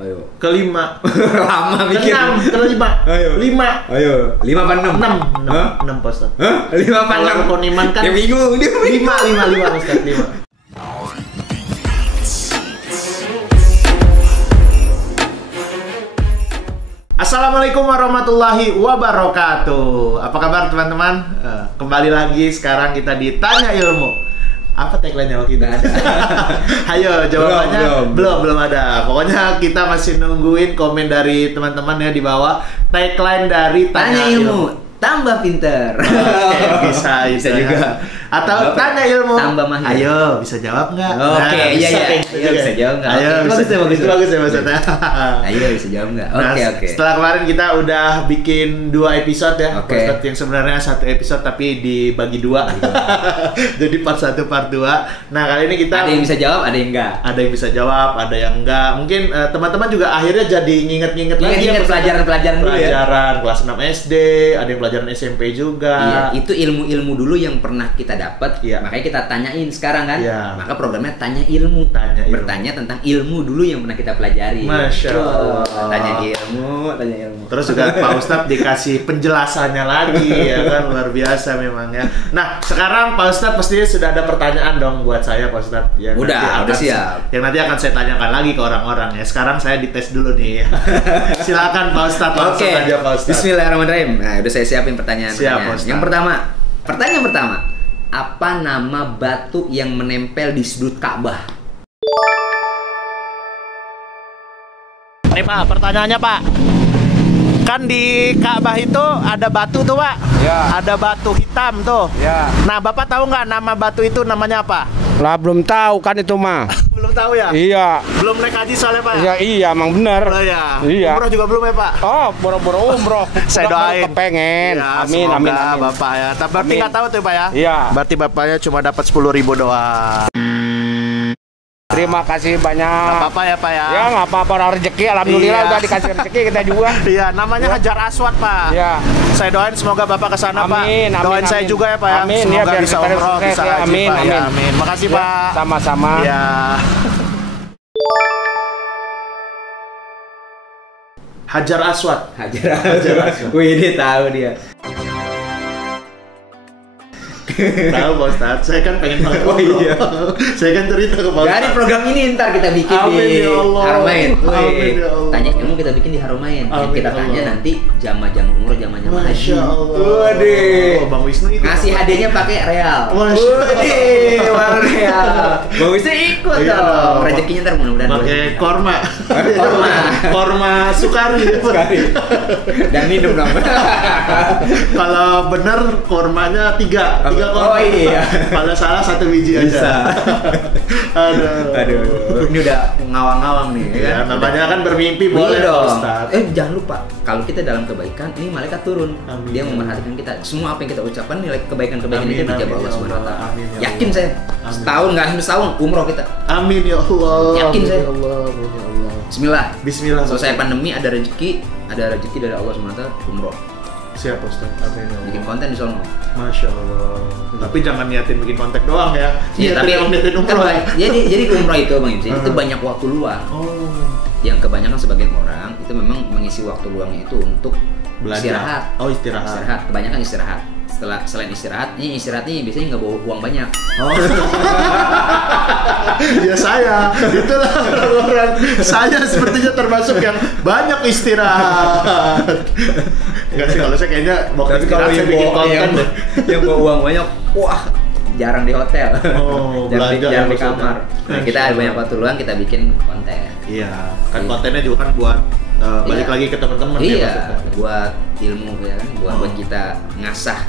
Ayo. Kelima. Lama mikir. Keenam, kelima. Ayo. 5. Ayo. 5 apa 6? 6 Pak Ustaz. Hah? 5 apa 6? Kalau rukun iman kan dia bingung. 5 Pak Ustaz, 5. Assalamualaikum warahmatullahi wabarakatuh. Apa kabar teman-teman? Kembali lagi sekarang kita di Tanya Ilmu. Apa tagline-nya waktu itu? Ayo jawabannya belum ada. Pokoknya kita masih nungguin komen dari teman-teman ya di bawah. Tagline dari Tanya Ilmu. Tambah pinter. Bisa juga. Atau tanya ilmu. Tambah mahir. Ayo, bisa jawab nggak? Oke, iya. Ayo bisa jawab nggak? Ayo, bagus ya maksudnya. Ayo bisa jawab nggak? Oke. Setelah kemarin kita udah bikin 2 episode ya. Oke. Episode yang sebenarnya 1 episode tapi dibagi 2. Jadi part 1, part 2. Nah, kali ini kita ada yang bisa jawab, ada yang enggak. Ada yang bisa jawab, ada yang enggak. Mungkin teman-teman juga akhirnya jadi nginget-nginget lagi ya pelajaran dulu ya. Pelajaran kelas 6 SD, ada yang pelajaran SMP juga. Iya, itu ilmu-ilmu dulu yang pernah kita dapat. Iya. Makanya kita tanyain sekarang kan. Iya. Maka programnya Tanya Ilmu. Bertanya tentang ilmu dulu yang pernah kita pelajari. Masya Allah. Tanya ilmu. Terus juga Pak Ustadz dikasih penjelasannya lagi ya kan, luar biasa memang ya. Nah, sekarang Pak Ustadz pastinya sudah ada pertanyaan dong buat saya Pak Ustadz. Yang udah siap. Yang nanti akan saya tanyakan lagi ke orang-orang ya. Sekarang saya dites dulu nih. Silakan Pak Ustadz, langsung aja Pak Ustadz. Bismillahirrahmanirrahim. Nah, udah saya siapin pertanyaan. Siap, Yang pertama, apa nama batu yang menempel di sudut Ka'bah? Nih Pak, pertanyaannya Pak. Kan di Ka'bah itu ada batu tuh Pak. Ya. Ada batu hitam tuh. Ya. Nah, Bapak tahu nggak nama batu itu namanya apa? Lah belum tahu kan itu mah. Belum tahu ya? Iya. Belum naik haji soalnya Pak? Ya iya, emang bener. Oh ya. Iya. Umroh juga belum ya Pak? Oh, boro-boro umroh. Saya doain. Kepengen. Ya, amin, semoga amin, amin. Bapak ya. Tapi berarti Amin. nggak tahu tuh Pak ya? Iya. Berarti Bapaknya cuma dapat 10.000 doang. Terima kasih banyak. Nggak apa-apa ya Pak ya? Ya nggak apa-apa, orang rezeki. Alhamdulillah Iya. udah dikasih rezeki kita juga. Iya, namanya Hajar Aswad Pak. Iya. Saya doain semoga Bapak kesana Pak. Amin, amin, Doain saya amin. juga ya Pak ya. Amin, Semoga ya, biar bisa kita umroh, sukses, bisa ya. haji Amin, Pak. Ya, amin. amin. Makasih Ya, Pak. sama-sama. Ya. Hajar Aswad. Hajar Aswad. Wih, dia tahu dia. Tahu Pak Ustadz, saya kan pengen banget Oh, iya. Saya kan cerita ke Pak Ustadz. Dari program ini ntar kita bikin Amin, di ya Allah. Haramain. Amin, ya Allah. Tanya ilmu kita bikin di Haramain. Yang Amin, kita ya tanya Allah. nanti jamaah umroh, jamaah haji. Masya Allah. Waduh. Oh, Bang Wisnu ikut. Ngasih hadiahnya pakai real. Masya Allah. Waduh, Bang real. Bang Wisnu ikut Iya dong. dong. Rezekinya ntar mudah-mudahan. Pakai korma. Korma. Korma sukari. Dan minum dong. Kalau bener kormanya 3 korma. Oh iya. Kalau salah 1 biji Bisa. aja. Aduh. Ini udah ngawang-ngawang nih Ya, kan. namanya kan bermimpi Iya boleh Pak dong. Ustadz. Jangan lupa kalau kita dalam kebaikan, ini malaikat turun. Amin. Dia memerhatikan kita. Semua apa yang kita ucapkan nilai kebaikan-kebaikan Amin, itu dijawab amin, Allah ya Subhanahu wa Allah. taala. Amin, ya Yakin Allah. saya. Amin. Setahun nggak habis setahun umroh kita. Amin ya Allah. Yakin saya. Amin ya Allah. Amin ya Allah. Bismillah. Bismillah. Selesai pandemi ada rezeki dari Allah Subhanahu wa taala umroh. Siap Ustadz. Amin ya Allah. Bikin konten di sono. Masya Allah. Tapi jangan niatin bikin konten doang ya. Iya, tapi emang niatin kan umroh. jadi umroh itu Bang Imsi, itu banyak waktu luang. Oh. Yang kebanyakan sebagian orang itu memang mengisi waktu luangnya itu untuk Belajar. istirahat. Oh, istirahat. Kebanyakan istirahat. Selain istirahat, ini istirahatnya biasanya nggak bawa uang banyak. Oh. Ya saya, itulah orang-orang. Saya sepertinya termasuk yang banyak istirahat. Enggak sih, kalau saya kayaknya waktu Tapi istirahat saya bikin konten. yang bawa uang banyak, wah jarang di hotel, Oh, jarang di belajar ya, kamar. maksudnya. Nah, kita ada banyak waktu luang, kita bikin konten. Iya, kan kontennya juga kan buat balik Iya. lagi ke teman-teman ya Iya, maksudnya. buat ilmu ya kan, buat kita ngasah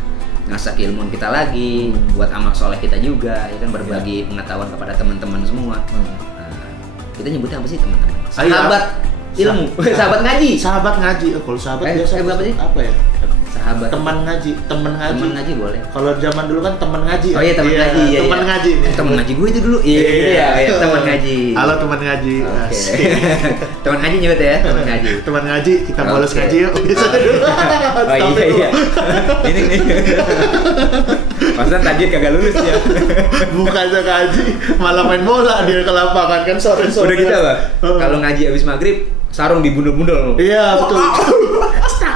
keilmuan kita lagi, Hmm. buat amal soleh kita juga, ya kan berbagi pengetahuan kepada teman-teman semua. Hmm. Nah, kita nyebutnya apa sih teman-teman? Ayo, Sahabat ilmu, sahabat ngaji. Sahabat ngaji. Oh, kalau sahabat biasa apa sih? apa ya? Sahabat. Teman ngaji, teman ngaji. Teman ngaji boleh. Kalau zaman dulu kan teman ngaji. Oh iya, teman ngaji, iya, teman iya. ngaji. Teman ngaji gue itu dulu. Iya, gitu ya, iya, teman ngaji. Halo teman ngaji. Oke. Asik. Teman ngaji nyebut ya, teman ngaji. Teman ngaji, kita bolos Oke. ngaji yuk. Bisa dulu. Oh iya iya. Ini nih. Pasan tajir kagak lulus ya. Bukannya ngaji, malah main bola dia ke lapangan kan sore-sore. Udah gitu apa? Kalau ngaji habis maghrib sarung dibundel-bundel. Iya, betul.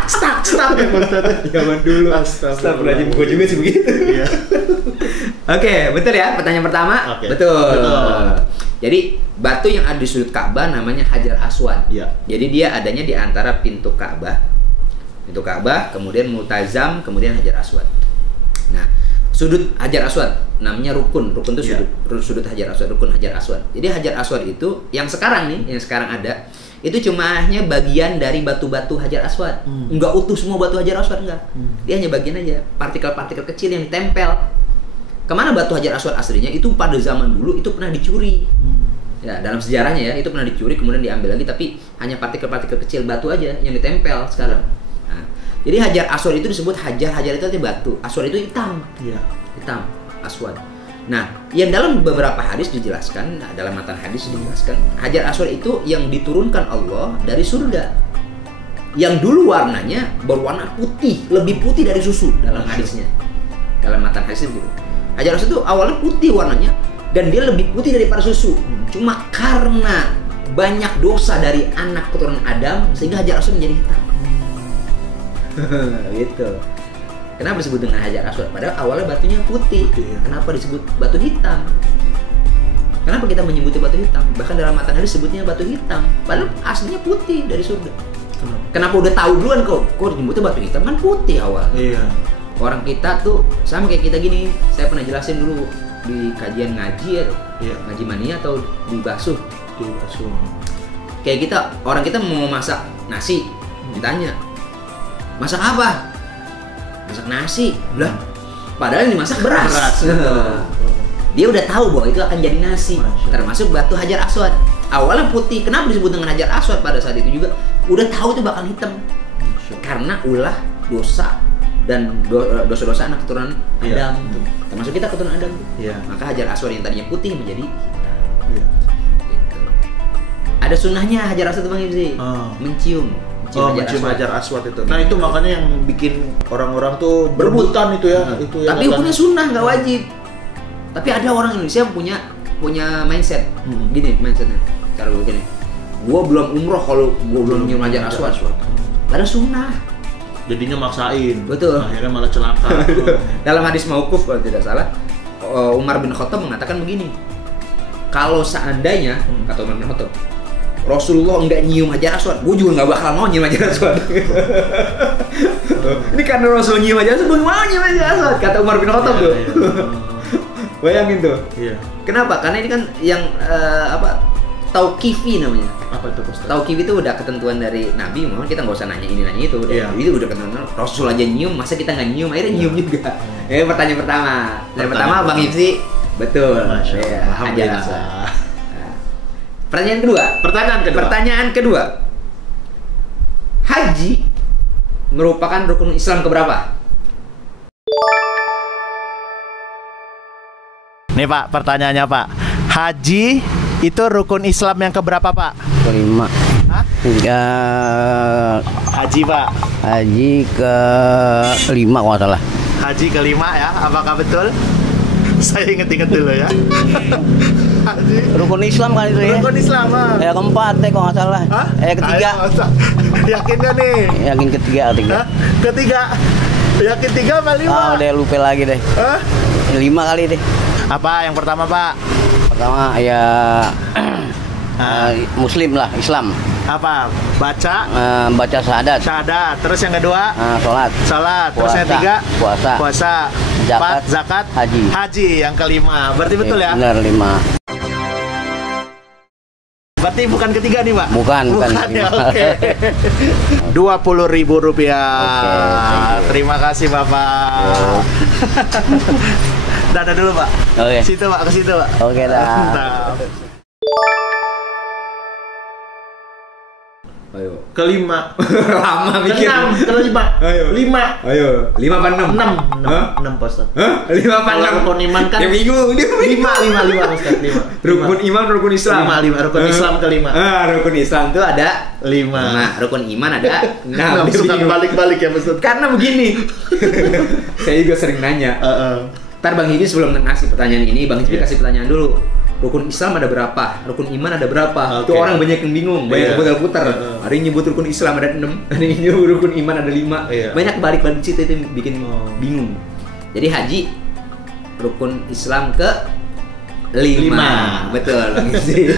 Stak ya Ustaz. Zaman dulu. Astagfirullahaladzim, gua juga sih begitu. Iya. Oke, betul ya pertanyaan pertama? Oke. Betul. Jadi batu yang ada di sudut Ka'bah namanya Hajar Aswad. Iya. Jadi dia adanya di antara pintu Ka'bah, kemudian Multazam, kemudian Hajar Aswad. Nah, sudut Hajar Aswad namanya rukun. Rukun itu sudut Hajar Aswad, rukun Hajar Aswad. Jadi Hajar Aswad itu yang sekarang ada itu cuma hanya bagian dari batu-batu Hajar Aswad. Enggak utuh semua batu Hajar Aswad, enggak. Dia hanya bagian aja, partikel-partikel kecil yang ditempel. Kemana batu Hajar Aswad aslinya? Itu pada zaman dulu itu pernah dicuri. Ya, dalam sejarahnya ya, itu pernah dicuri kemudian diambil lagi, tapi hanya partikel-partikel kecil batu aja yang ditempel sekarang. Nah, jadi Hajar Aswad itu disebut Hajar itu artinya batu. Aswad itu hitam. Iya. Hitam, Aswad. Nah, yang dalam beberapa hadis dijelaskan, dalam matan hadis dijelaskan, Hajar Aswad itu yang diturunkan Allah dari surga. Yang dulu warnanya berwarna putih, lebih putih dari susu dalam hadisnya. Dalam matan hadis gitu. Hajar Aswad itu awalnya putih warnanya dan dia lebih putih daripada susu. Cuma karena banyak dosa dari anak keturunan Adam sehingga Hajar Aswad menjadi hitam. Gitu. Kenapa disebut dengan Hajar Aswad? Padahal awalnya batunya putih. Ya. Kenapa disebut batu hitam? Kenapa kita menyebutnya batu hitam? Bahkan dalam matan hadis sebutnya batu hitam. Padahal aslinya putih dari surga. Kenapa udah tahu duluan kok disebutnya batu hitam? Kan putih awal. Iya. Orang kita tuh sama kayak kita gini. Saya pernah jelasin dulu di kajian ngaji ya, ngaji mania atau di basuh. Di basuh. Kayak kita, orang kita mau masak nasi, ditanya, masak apa? Masak nasi, lah. Padahal yang dimasak beras. Dia udah tahu bahwa itu akan jadi nasi. Termasuk batu Hajar Aswad. Awalnya putih. Kenapa disebut dengan Hajar Aswad pada saat itu juga? Udah tahu itu bakal hitam. Karena ulah dosa dan dosa-dosa anak keturunan Adam. Termasuk kita keturunan Adam. Maka Hajar Aswad yang tadinya putih menjadi hitam. Gitu. Ada sunnahnya Hajar Aswad itu Bang Ibzi. Mencium Hajar Aswad itu. Nah, itu makanya yang bikin orang-orang tuh berebutan itu ya. Itu tapi hukumnya sunnah, nggak wajib. Tapi ada orang Indonesia punya mindset gini, mindsetnya cara begini. Gua belum umroh kalau gua belum nyium Hajar Aswad. Padahal sunnah. Jadinya maksain. Betul. Akhirnya malah celaka. Dalam hadis mauquf kalau tidak salah, Umar bin Khattab mengatakan begini. Kalau seandainya kata Umar bin Khattab, Rasulullah enggak nyium Hajar Aswad, gue juga nggak bakal mau nyium Hajar Aswad. Ini karena Rasul nyium Hajar Aswad, gue mau nyium Hajar Aswad, kata Umar bin Khattab tuh. Bayangin tuh. Iya. Kenapa? Karena ini kan yang tauqifi namanya. Apa itu Ustaz? Tauqifi itu udah ketentuan dari Nabi, mohon kita nggak usah nanya ini nanya itu. Itu udah ketentuan. Rasul aja nyium, masa kita nggak nyium? Akhirnya nyium juga. Pertanyaan pertama. Bang Ibzi, betul. Hajar Aswad. Pertanyaan kedua. Haji merupakan rukun Islam keberapa? Nih Pak, pertanyaannya Pak. Haji itu rukun Islam yang keberapa Pak? Kelima. Haji Pak. Haji kelima kalau nggak salah. Haji kelima ya, apakah betul? Saya inget-inget dulu ya. Haji. Rukun Islam kan itu ya? Rukun Islam Bang. Keempat kalau nggak salah. Ketiga. Yakin gak nih? Yakin ketiga. Ketiga. Yakin 3 apa 5? Udah lupa lagi deh. 5 kali deh. Apa yang pertama Pak? Pertama ya Muslim lah, Islam. Apa? Baca? Baca syahadat. Terus yang kedua? Salat. Terus yang ketiga? Puasa. Zakat. Haji yang kelima. Berarti betul ya? Benar 5. Berarti bukan ketiga nih Pak? Bukan ya, oke. Rp20.000. Terima kasih Bapak. Dadah dulu Pak. Oke. Situ Pak, ke situ Pak. Oke dah. Ayo. Kelima. Lama mikir. Kelima. Ayo. 5. Ayo. 5 apa 6? 6 Ustaz. 5 apa 6? Rukun iman kan? Ya bingung. 5 Ustaz, 5. Rukun iman, rukun Islam. 5. Rukun Islam kelima. Rukun Islam tuh ada 5. Nah, rukun iman ada 6. Suka balik-balik ya Ustaz. Karena begini. Saya juga sering nanya. Ntar Bang Hidi sebelum ngasih pertanyaan ini, Bang Hidi kasih pertanyaan dulu. rukun Islam ada berapa, rukun iman ada berapa. Oke. Itu orang banyak yang bingung, banyak Iya. yang putar. Ada yang nyebut rukun Islam ada 6, ada yang nyebut rukun iman ada 5. Iya. Banyak balik-balik situ itu yang bikin Oh. bingung. Jadi haji rukun Islam ke 5. Lima. Betul, Bang Gizi.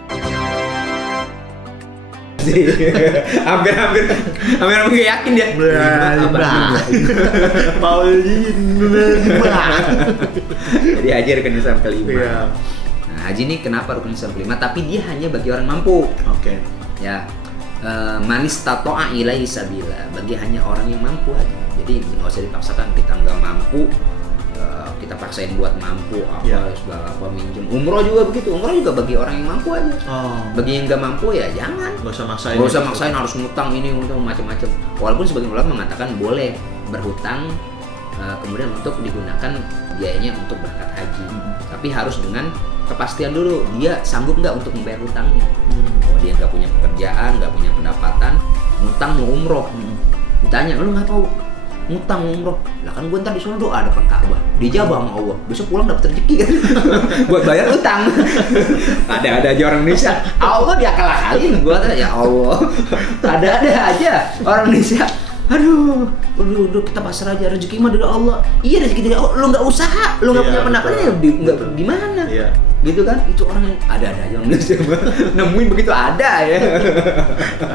hampir nggak yakin dia. Paulin. Jadi haji rukun Islam ke-5. Iya. Nah, haji ini kenapa rukun Islam ke-5? Tapi dia hanya bagi orang mampu. Oke. Ya, manis tato'a ilaihi sabila, bagi hanya orang yang mampu aja. Jadi nggak usah dipaksakan, kita nggak mampu kita paksain buat mampu apa Ya. segala apa minjem. Umroh juga begitu, umroh juga bagi orang yang mampu aja. Oh. Bagi yang nggak mampu ya jangan. Nggak usah maksain. Nggak usah maksain harus ngutang ini ngutang macam-macam. Walaupun sebagian ulama mengatakan boleh berhutang kemudian untuk digunakan biayanya untuk berangkat haji. Tapi harus dengan kepastian dulu dia sanggup nggak untuk membayar hutangnya. Oh dia nggak punya pekerjaan, nggak punya pendapatan, ngutang mau umroh. Ditanya, lu nggak tahu ngutang mau umroh? Lah kan gue ntar di sana doa depan Ka'bah, dijabah sama Allah. Besok pulang dapat rezeki kan, buat bayar utang. Ada aja orang Indonesia. Allah diakal-akalin gue tuh ya Allah. Ada aja orang Indonesia. Aduh, udah kita pasrah aja, rezeki mah dari Allah. Iya rezeki dari Allah, lu nggak usaha, lu nggak Iya, punya pendapatan ya betul. nggak gimana? Iya. Gitu kan? Itu orang yang ada aja orang Indonesia. Nemuin begitu ada ya.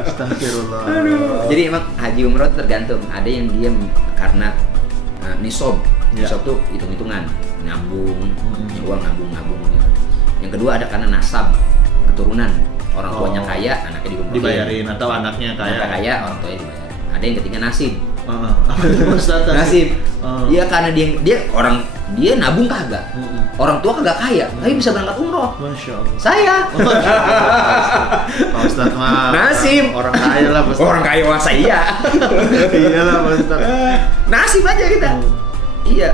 Astagfirullah. Jadi emang haji umroh itu tergantung. Ada yang dia karena nisob. Ya. Nisob tuh hitung-hitungan, nabung, punya uang nabung. Yang kedua ada karena nasab, keturunan. Orang tuanya Oh. kaya, anaknya diumrohin. Dibayarin atau anaknya kaya. Anaknya kaya, orang tuanya dibayarin. Ada yang ketiga nasib. Apa itu Ustaz? Nasib. Oh. Iya karena dia nabung kagak. Orang tua kagak kaya, tapi bisa berangkat umroh. Masya Allah. Saya. Pak Ustadz mah Nasib. orang kaya lah Pak Ustadz. Orang kaya wah saya. Iyalah Pak Ustadz. Nasib aja kita. Iya.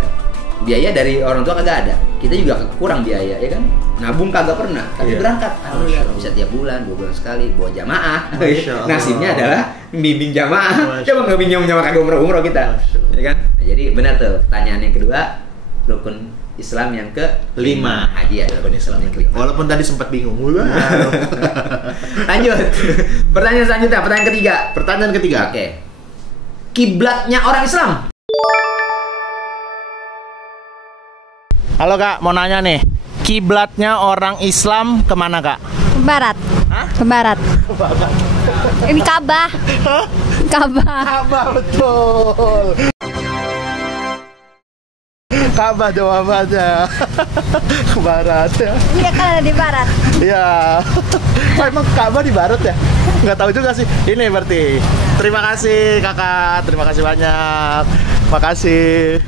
Biaya dari orang tua kagak ada. Kita juga kurang biaya, ya kan? Nabung kagak pernah, tapi Iya. berangkat. Alhamdulillah Masya Allah. bisa tiap bulan, 2 bulan sekali bawa jamaah. Masya Allah. Nasibnya adalah bimbing jamaah. Masya Coba nggak bingung sama kagak umroh kita. Masya Allah. Ya kan? Nah, jadi benar tuh pertanyaan yang kedua, rukun Islam yang ke-5. Haji adalah rukun Islam yang ke-5. Walaupun tadi sempat bingung. Lanjut. Pertanyaan selanjutnya, pertanyaan ketiga. Pertanyaan ketiga. Oke. Kiblatnya orang Islam. Halo Kak, mau nanya nih. Kiblatnya orang Islam kemana Kak? Ke barat. Hah? Ke barat. Ini Ka'bah. Ka'bah. Ka'bah betul. Ka'bah jawabannya. Ke barat ya. Iya kan ada di barat. Iya. Oh, emang Ka'bah di barat ya? Nggak tahu juga sih. Ini berarti. Terima kasih Kakak. Terima kasih banyak. Makasih.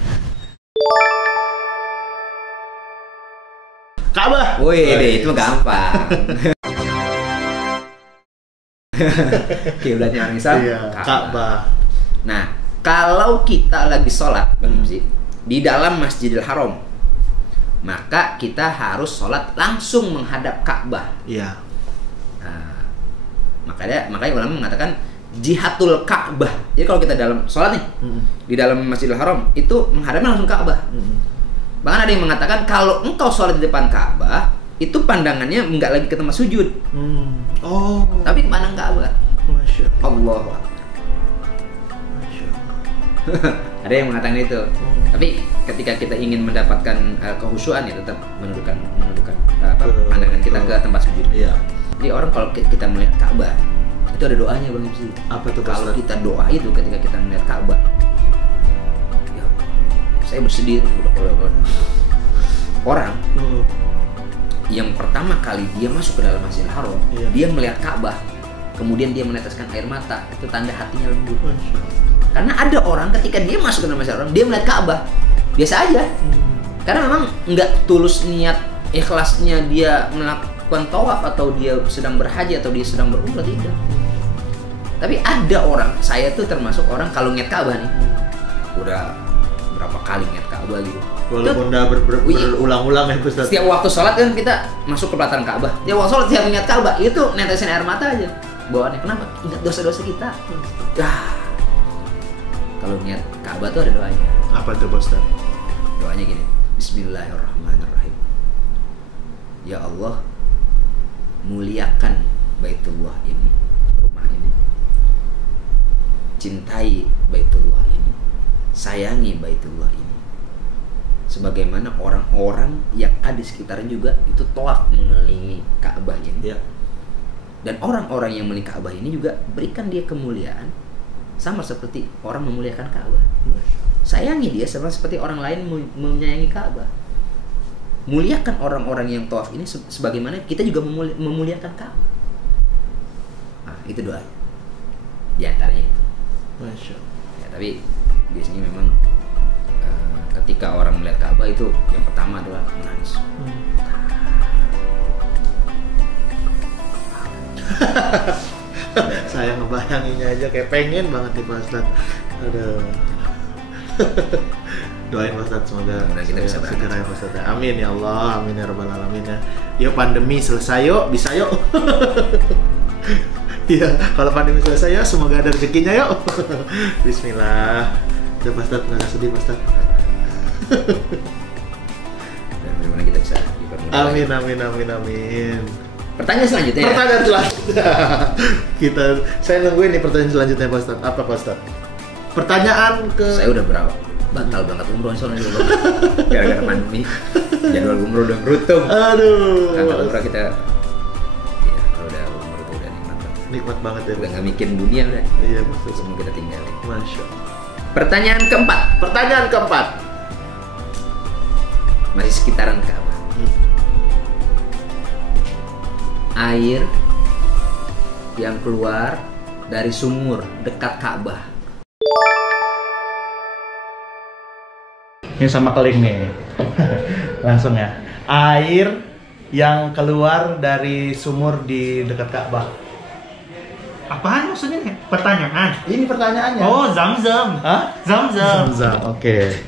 Ka'bah. Wih, itu gampang. Kiblatnya orang Islam. Iya, Ka'bah. Nah, kalau kita lagi sholat, Bang Yusuf, di dalam Masjidil Haram, maka kita harus sholat langsung menghadap Ka'bah. Iya. Nah, makanya ulama mengatakan jihatul Ka'bah. Jadi kalau kita dalam sholat nih di dalam Masjidil Haram itu menghadapnya langsung Ka'bah. Bahkan ada yang mengatakan kalau engkau sholat di depan Ka'bah itu pandangannya nggak lagi ke tempat sujud, Oh. tapi pandang Ka'bah. Masya Allah. Allah. Masya Allah. Ada yang mengatakan itu. Tapi ketika kita ingin mendapatkan kehusyuan ya tetap menundukkan pandangan kita ke tempat sujud. Iya. Jadi orang kalau kita melihat Ka'bah itu ada doanya Bang Ibsi. Apa tuh, Kalau Ustaz? kita doa itu ketika kita melihat Ka'bah, ya saya bersedih kalau orang yang pertama kali dia masuk ke dalam Masjidil Haram, Iya. dia melihat Ka'bah, kemudian dia meneteskan air mata, itu tanda hatinya lembut. Masya Allah. Karena ada orang ketika dia masuk ke dalam Masjidil Haram, dia melihat Ka'bah biasa aja, karena memang nggak tulus niat ikhlasnya dia melakukan tawaf atau dia sedang berhaji atau dia sedang berumrah, tidak. Tapi ada orang, saya tuh termasuk orang kalau ngeliat Ka'bah nih, udah berapa kali ngeliat Ka'bah gitu. Walaupun udah berulang-ulang ya Ustaz. Setiap waktu sholat kan kita masuk ke pelataran Ka'bah. Setiap waktu sholat tiap ngeliat Ka'bah itu netesin air mata aja. Bawaannya kenapa? Ingat dosa-dosa kita. Kalau ngeliat Ka'bah tuh ada doanya. Apa tuh Ustaz? Doanya gini. Bismillahirrahmanirrahim. Ya Allah, muliakan Baitullah ini, rumah ini, cintai Baitullah ini, sayangi Baitullah ini, sebagaimana orang-orang yang ada di sekitarnya juga itu tawaf mengelilingi Ka'bah ini. Ya. Dan orang-orang yang mengelilingi Ka'bah ini juga berikan dia kemuliaan sama seperti orang memuliakan Ka'bah. Sayangi dia sama seperti orang lain menyayangi Ka'bah. Muliakan orang-orang yang tawaf ini sebagaimana kita juga memuliakan Ka'bah. Nah, itu doa. Di antaranya itu. Masya Allah. Ya, tapi biasanya memang ketika orang melihat Ka'bah itu yang pertama adalah menangis. Saya ngebayanginnya aja kayak pengen banget nih Pak Ustadz. Aduh. Doain Pak Ustadz semoga Mudah-mudahan kita bisa berangkat. segera ya Pak Ustadz. Amin ya Allah, amin ya rabbal alamin ya. Yuk pandemi selesai yuk, bisa yuk. Iya, kalau pandemi selesai ya semoga ada rezekinya yuk. Bismillah. Udah Pak Ustadz, nggak sedih Pak Ustadz. Dan mudah-mudahan kita bisa dipermudah. Amin amin amin amin. Pertanyaan selanjutnya. Pertanyaan selanjutnya. Saya nungguin nih pertanyaan selanjutnya Pak Ustadz. Apa Pak Ustadz? Pertanyaan ke Saya udah berapa? Batal banget umroh soalnya dulu. Gara-gara pandemi. Jadwal umroh udah berutung. Aduh. Karena umroh kita ya kalau udah umroh itu udah nikmat banget. Nikmat banget ya. Udah nggak mikirin dunia udah. Iya betul. Semua kita tinggalin. Masya Allah. Pertanyaan keempat. Pertanyaan keempat. Masih sekitaran Ka'bah. Air yang keluar dari sumur dekat Ka'bah. Ini sama keling nih. Langsung ya. Air yang keluar dari sumur di dekat Ka'bah. Apaan maksudnya? Pertanyaan? Ini pertanyaannya. Oh, Zam-Zam. Hah? Zam-Zam. Zam-Zam. Oke.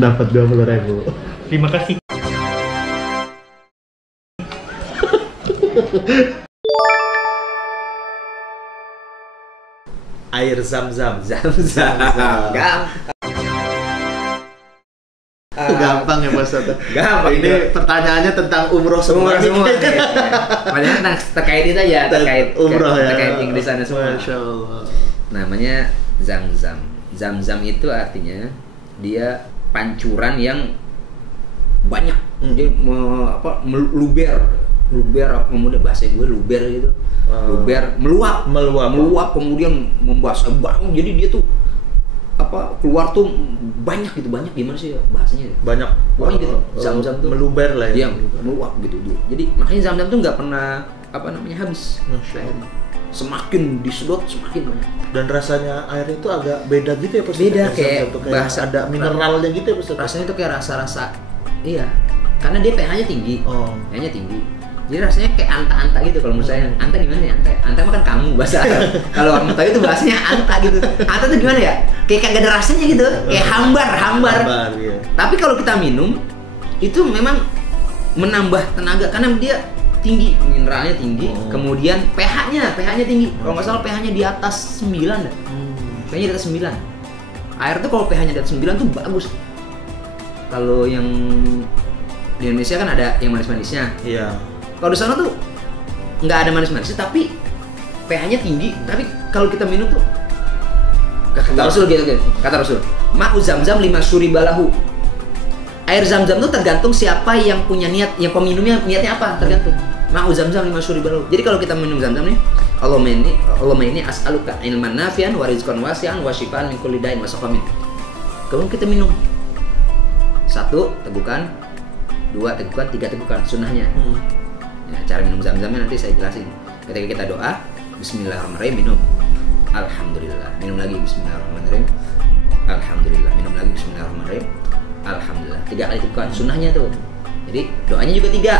Dapat 20.000. Terima kasih. Air Zam-Zam. Zam-zam. Gampang. Gampang ya Pak Ustadz. Gampang. Ini pertanyaannya tentang umroh semua. Semua. Padahal terkait itu aja, terkait umroh ya. terkait Inggris sana semua. Masya Allah. Namanya Zam-Zam. Zam-Zam itu artinya dia pancuran yang banyak. Dia meluber apa kemudian bahasa gue luber gitu. Luber meluap kemudian membasah banget. Jadi dia tuh keluar tuh banyak gitu, banyak gimana sih bahasanya? Banyak. Pokoknya gitu. Zam-Zam tuh meluber lah ya. Dia meluap gitu dia. Jadi makanya Zam-Zam tuh nggak pernah habis. Masya Allah. Semakin disedot semakin banyak. Dan rasanya air itu agak beda gitu ya Pak Ustadz? Beda, Zam-Zam kayak tuh, bahasa ada mineralnya gitu ya Pak Ustadz? Rasanya tuh kayak rasa-rasa iya. Karena dia pH-nya tinggi. Oh. pH-nya tinggi. Jadi rasanya kayak anta-anta gitu kalau menurut saya. Anta gimana ya anta? Anta mah kan kamu bahasa. Kalau orang Betawi itu bahasanya anta gitu. Anta tuh gimana ya? Kayak kagak ada rasanya gitu. Kayak hambar. Iya. Tapi kalau kita minum itu memang menambah tenaga karena dia tinggi, mineralnya tinggi, kemudian pH-nya tinggi. Kalau nggak salah pH-nya di atas 9 dah. pH-nya di atas 9. Air tuh kalau pH-nya di atas 9 tuh bagus. Kalau yang di Indonesia kan ada yang manis-manisnya. Iya. Kalau di sana tuh nggak ada manis-manisnya, tapi pH-nya tinggi. Tapi kalau kita minum tuh kata Rasul gitu. Kata Rasul, ma'u Zam-Zam 5 syuribalahu. Air Zam-Zam tuh tergantung siapa yang punya niat, yang peminumnya niatnya apa, tergantung. Ma'u Zam-Zam 5 syuribalahu. Jadi kalau kita minum Zam-Zam nih, Allahumma inni as'aluka ilman nafi'an wa rizqan wasi'an wa syifaan min kulli da'in wa saqamin. Kalau kita minum 1 tegukan, 2 tegukan, 3 tegukan, sunnahnya. Ya, cara minum Zam-Zamnya nanti saya jelasin. Ketika kita doa, Bismillahirrahmanirrahim, minum. Alhamdulillah. Minum lagi, Bismillahirrahmanirrahim. Alhamdulillah. Minum lagi, Bismillahirrahmanirrahim. Alhamdulillah. 3 kali tegukan, sunnahnya tuh. Jadi doanya juga 3.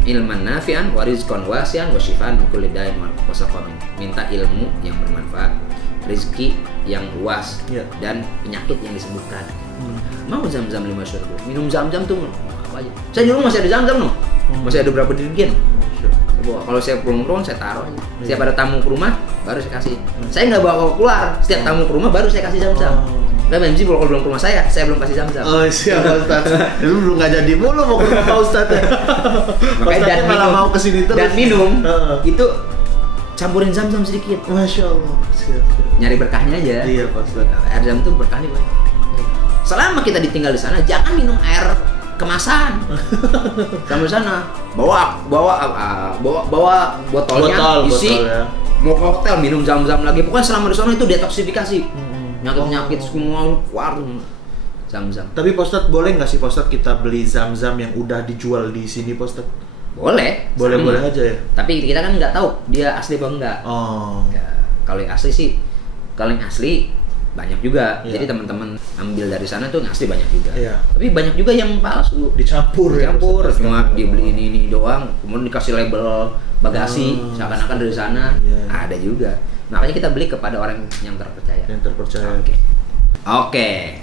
Ilman nafi'an wa rizqan wasi'an wa syifaan min kulli da'in wa saqamin. Minta ilmu yang bermanfaat, rezeki yang luas, dan penyakit yang disembuhkan. Mau Zam-Zam 5 syurga. Minum Zam-Zam tuh apa aja. Saya di rumah masih ada Zam-Zam loh. Masih ada berapa dirgen. Kalau saya pulang saya taruh aja. Setiap ada tamu ke rumah baru saya kasih. Saya nggak bawa keluar. Setiap tamu ke rumah baru saya kasih Zam-Zam. Udah MC kalau belum ke rumah saya belum kasih zam-zam. Oh siap Pak Ustadz. Lu belum nggak jadi mulu mau ke rumah Pak Ustadz ya. Pak Ustadz malah mau kesini terus. Dan minum itu campurin zam-zam sedikit. Masya Allah. Siap. Nyari berkahnya aja. Iya Pak Ustadz. Air zam itu berkahnya banyak. Selama kita ditinggal di sana, jangan minum air kemasan. Sampai sana bawa botolnya isi. Ya. Mau koktail minum zam-zam lagi. Pokoknya selama di sana itu detoksifikasi. Nyakit semua keluar zam-zam. Tapi Pak Ustadz boleh nggak sih Pak Ustadz kita beli zam-zam yang udah dijual di sini Pak Ustadz? Boleh aja ya. Tapi kita kan nggak tahu dia asli apa enggak. Oh. Ya, kalau yang asli sih, kalau yang asli banyak juga. Iya. Jadi teman-teman ambil dari sana tuh yang asli banyak juga. Iya. Tapi banyak juga yang palsu. Dicampur Cuma dibeli ini doang, kemudian dikasih label bagasi seakan-akan dari sana. Iya. Ada juga. Makanya kita beli kepada orang yang terpercaya. Oke.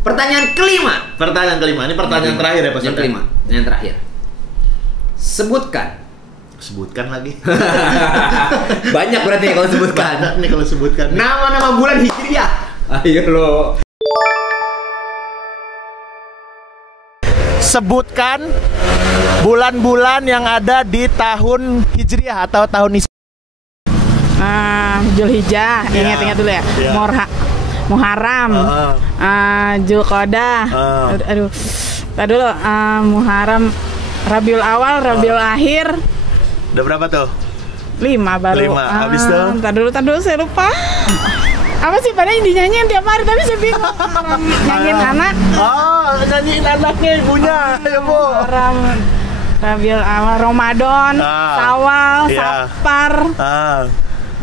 Pertanyaan kelima. Ini pertanyaan terakhir ya Pak Ustadz. Yang kelima. Yang terakhir. Sebutkan lagi. Banyak berarti ya kalau sebutkan. Banyak nih kalau sebutkan. Nama-nama bulan Hijriah. Ayo lo. Sebutkan bulan-bulan yang ada di tahun Hijriah atau tahun Zulhijjah, ingat dulu ya. Muharram, Zulqa'dah. Aduh. Tadi dulu Muharram, Rabiul Awal, Rabiul Akhir. Udah berapa tuh? 5 baru. 5. Habis tuh? Tadi dulu saya lupa. Apa sih padahal dinyanyiin tiap hari tapi saya bingung. Nyanyiin anak. Oh, nyanyiin anaknya ibunya, ya Bu. Muharram, Rabiul Awal, Ramadan, Syawal, Safar.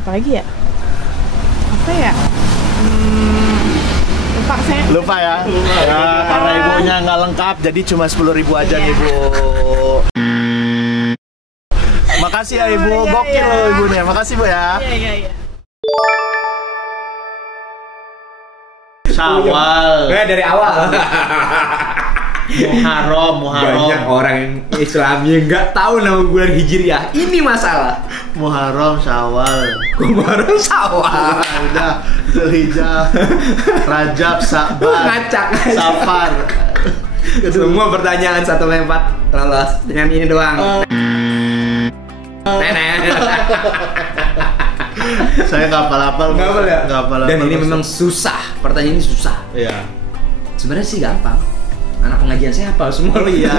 Apalagi ya? Apa ya? Lupa saya. Lupa ya? Karena ibunya nggak lengkap, jadi cuma 10.000 aja nih Bu. Makasih ya Ibu, gokil loh ibunya. Makasih Bu ya. Iya. Syawal. Dari awal. Muharram. Banyak orang Islam yang nggak tahu nama bulan Hijriah. Ini masalah. Muharram, Syawal. Muharram, Syawal. Udah, Zulhijjah, Rajab, Sa'ban, Ngacak. Safar. Semua pertanyaan 1-4 lolos dengan ini doang. Nenek. Saya nggak hafal-hafal. Dan ini memang susah. Pertanyaan ini susah. Iya. Sebenarnya sih gampang. Anak pengajian saya hafal semua. Iya.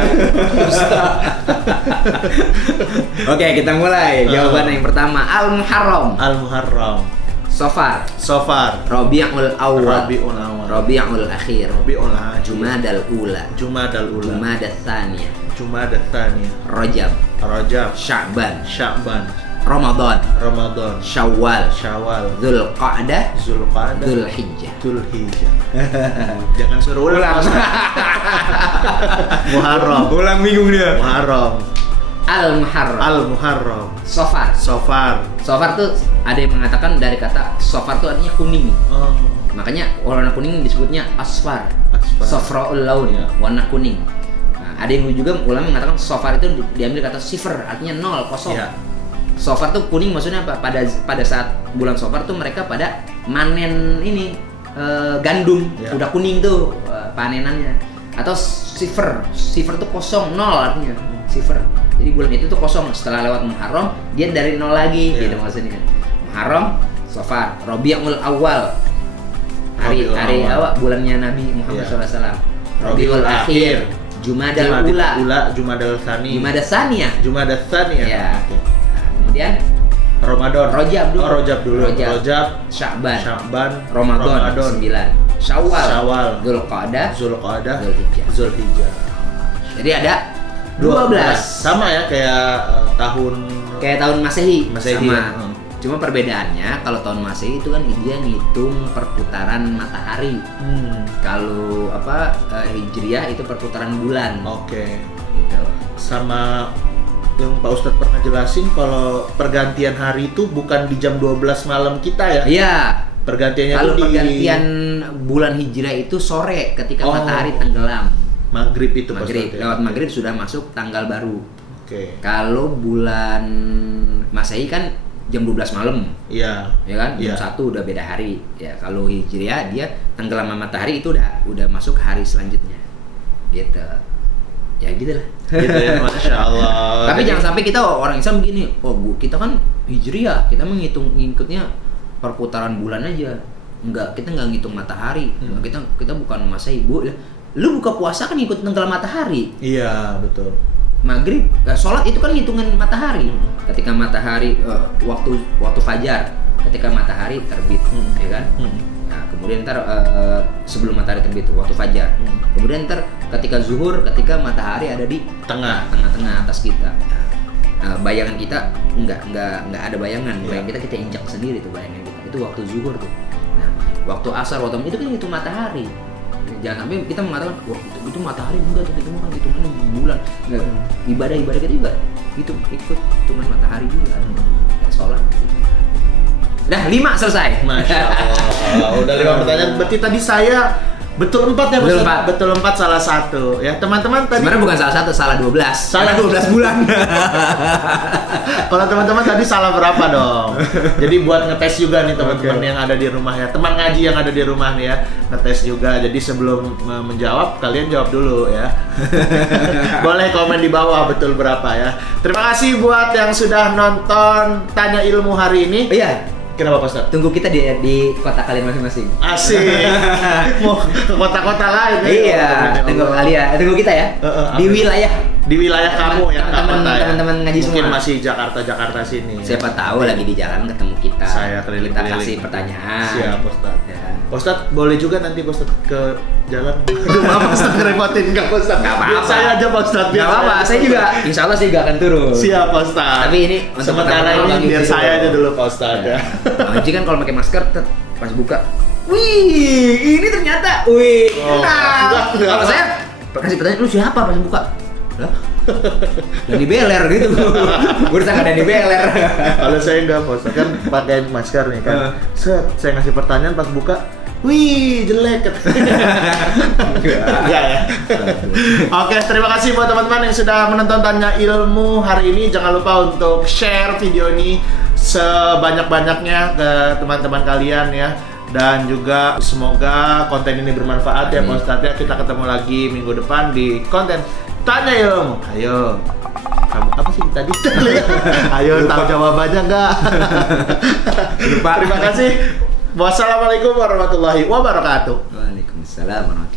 Oke, kita mulai. Jawaban yang pertama, Al-Muharram. Safar. Rabiul Awal. Rabiul Akhir. Jumadal Ula. Jumadal Tsaniyah. Rajab. Sya'ban. Ramadan. Syawal. Zulqa'dah. Zulhijjah. Jangan suruh ulang. Muharram. Ulang bingung dia. Muharram. Al-Muharram. Safar tuh ada yang mengatakan dari kata safar tuh artinya kuning. Oh. Makanya warna kuning disebutnya asfar. Safraul laun, warna kuning. Nah, ada yang juga ulama mengatakan safar itu diambil kata sifar, artinya 0, kosong. Yeah. Safar tuh kuning maksudnya apa? Pada saat bulan safar tuh mereka pada manen ini gandum, udah kuning tuh panenannya. Atau sifar tuh kosong, 0 artinya. Sifar. Jadi bulan itu tuh kosong. Setelah lewat Muharram dia dari 0 lagi gitu maksudnya. Muharram, Safar, Rabiul Awal. Hari awal bulannya Nabi Muhammad SAW. Rabiul Akhir, Jumadal Ula, Jumadal Tsaniyah. Ya. Nah, kemudian Ramadan. Rajab dulu. Rajab, Sya'ban, Ramadan 9. Syawal, Zulqa'dah, Zulhijjah. Jadi ada 12. Sama ya kayak tahun Masehi. Sama. Ya. Cuma perbedaannya kalau tahun Masehi itu kan dia ngitung perputaran matahari. Kalau Hijriah itu perputaran bulan. Oke. Gitu. Sama yang Pak Ustadz pernah jelasin kalau pergantian hari itu bukan di jam 12 malam kita ya? Iya. Pergantiannya kalau itu pergantian bulan Hijriah itu sore ketika matahari tenggelam. Maghrib itu lewat maghrib sudah masuk tanggal baru. Oke. Kalau bulan Masehi kan jam 12 malam. Iya. Ya kan? Jam 1 udah beda hari. Ya kalau Hijriah dia tenggelam matahari itu udah masuk ke hari selanjutnya. Gitu. Ya gitu lah. Gitu ya, Masya Allah. Tapi jangan sampai kita orang Islam begini, kita kan Hijriah, kita ngikutnya perputaran bulan aja. Enggak, kita nggak ngitung matahari. Kita bukan Masehi, Bu. Lu buka puasa kan ngikut tenggelam matahari. Iya, betul. Maghrib, sholat itu kan hitungan matahari. Ketika matahari waktu fajar, ketika matahari terbit, ya kan? Nah, kemudian ntar sebelum matahari terbit waktu fajar. Kemudian ntar ketika zuhur, ketika matahari ada di tengah-tengah atas kita. Nah, bayangan kita nggak ada bayangan. Bayangan kita injak sendiri tuh bayangan kita. Itu waktu zuhur tuh. Nah, waktu asar, waktu itu kan itu matahari. Jangan sampai kita mengatakan, wah itu matahari enggak tuh, itu kan hitungan bulan. Enggak. Ibadah kita juga itu ikut hitungan matahari juga. Sholat. Udah 5 selesai. Masya Allah. Udah 5 pertanyaan. Berarti tadi saya betul 4 ya, Mas? Betul 4 salah 1 ya. Teman-teman tadi sebenarnya bukan salah 1, salah 12. Salah 12 bulan. Kalau teman-teman tadi salah berapa dong? Jadi buat ngetes juga nih teman-teman yang ada di rumah ya. Teman ngaji yang ada di rumah nih ya, ngetes juga. Jadi sebelum menjawab, kalian jawab dulu ya. Boleh komen di bawah betul berapa ya. Terima kasih buat yang sudah nonton Tanya Ilmu hari ini. Iya. Kenapa, Pak Ustadz? Tunggu kita di kota kalian masing-masing. Asik. Mau ke kota-kota lain ya? Iya, tunggu kalian, tunggu kita ya. Di wilayah kamu ya, teman-teman ngaji semua. Mungkin masih Jakarta sini. Siapa tahu lagi di jalan ketemu kita. Saya kita kasih pertanyaan. Siap, Ustadz. Ya. Ustadz boleh juga nanti Ustadz ke jalan. Aduh, maaf Ustadz ngerepotin enggak Ustadz. Enggak apa-apa. Saya aja Ustadz. Enggak apa-apa. Saya juga insyaallah saya juga akan turun. Siap, Ustadz. Tapi ini sementara ini biar saya aja dulu, Pak Ustadz ya. Ngaji kan kalau pakai masker pas buka, wih, ini ternyata, wih. Nah, kalau saya kasih pertanyaan, lu siapa pas buka? Lah, Dani Beler gitu. Gue disangka Dani Beler. Kalau saya enggak, Pak Ustadz kan pakai masker nih kan. Set, saya ngasih pertanyaan pas buka, wih, jelek. Enggak ya. Oke, terima kasih buat teman-teman yang sudah menonton Tanya Ilmu hari ini. Jangan lupa untuk share video ini sebanyak-banyaknya ke teman-teman kalian ya. Dan juga semoga konten ini bermanfaat ya Pak Ustadz ya. Kita ketemu lagi minggu depan di konten Tanya Ilmu. Ayo. Kamu apa sih tadi? Ayo tahu jawabannya enggak? Lupa. Terima kasih. Wassalamualaikum warahmatullahi wabarakatuh. Waalaikumsalam warahmatullahi wabarakatuh.